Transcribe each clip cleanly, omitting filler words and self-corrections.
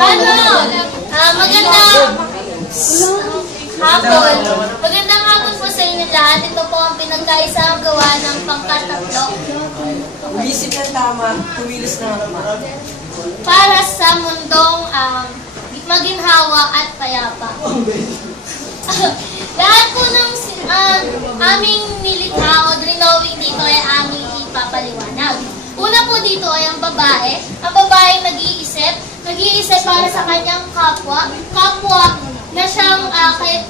Magandang hapon. Magandang hapon po sa inyo lahat. Ito po ang pinagkaisang gawa ng pangkatatlo. Umisip ng tama, kumilos ng akma. Para sa mundong maginhawa at payapa. Lahat po ng aming nilikha o drawing dito ay aming ipapaliwanag. Una po dito ay ang babae. Ang babae nag-iisip para sa kanyang kapwa na siyang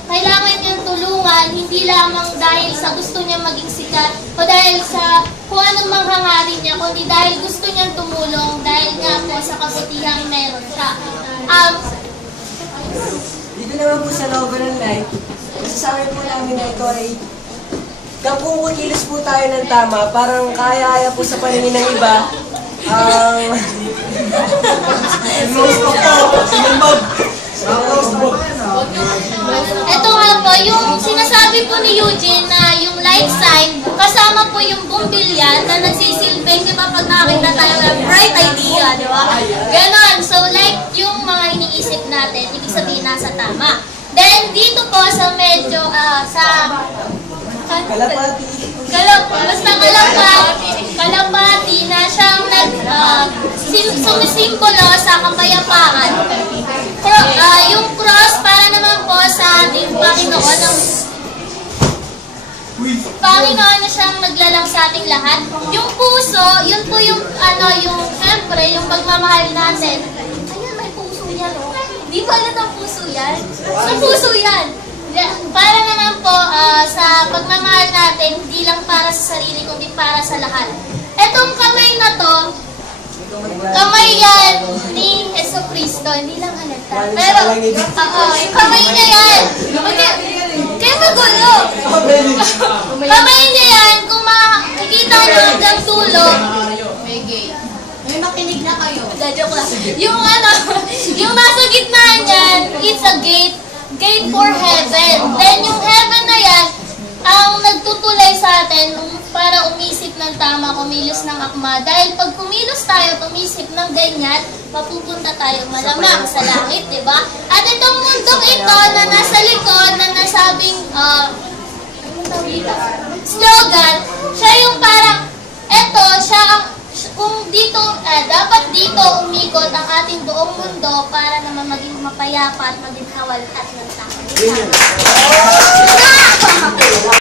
kailangan niyang tulungan, hindi lamang dahil sa gusto niya maging sikat o dahil sa kung anong mang hangarin niya, kundi dahil gusto niyang tumulong dahil nga po sa kabutihang meron siya. Dito naman po sa logo ng life, masasabi po namin na ito ay kung kumilos po tayo ng tama, parang kaya-kaya po sa paningin ng iba, Ito nga po, yung sinasabi po ni Eugene na yung light sign, kasama po yung bumbilyan na nagsisilbing, di ba, pag nakakita tayo ng bright idea, di ba? Ganon. So, like yung mga iniisip natin, ibig sabihin nasa tama. Then, dito po sa medyo, kalapati na siyang sumisimbolo sa kapayapaan. Yung cross para naman po sa ating Panginoon na siyang naglalang sa ating lahat. Yung puso, yun po yung syempre, yung pagmamahal natin. Ayan, may puso yan, oh. Di ba alam ang puso yan? Sa puso yan. Para naman po sa pagmamahal natin, hindi lang para sa sarili, kundi para sa lahat. Etong kamay na to, kamay yan ni Jesucristo, hindi lang halata. Pero, yung kamay niya yan. Kaya magulo. Kamay niya yan, kung makikita nyo hanggang dulo, May makinig na kayo. joke lang. Yung nasa gitna niyan, it's a gate for heaven. Then yung heaven na yan, ang nagtutulay sa atin para umisip ng tama, kumilos ng akma. Dahil pag kumilos tayo, tumisip ng ganyan, mapupunta tayo malamang sa langit, di ba? At itong mundong ito na nasa likod, na nasabing slogan, siya yung parang, kung dito, dapat dito umikot ang ating buong mundo para naman maging mapayapa at maging hawal at ng tao.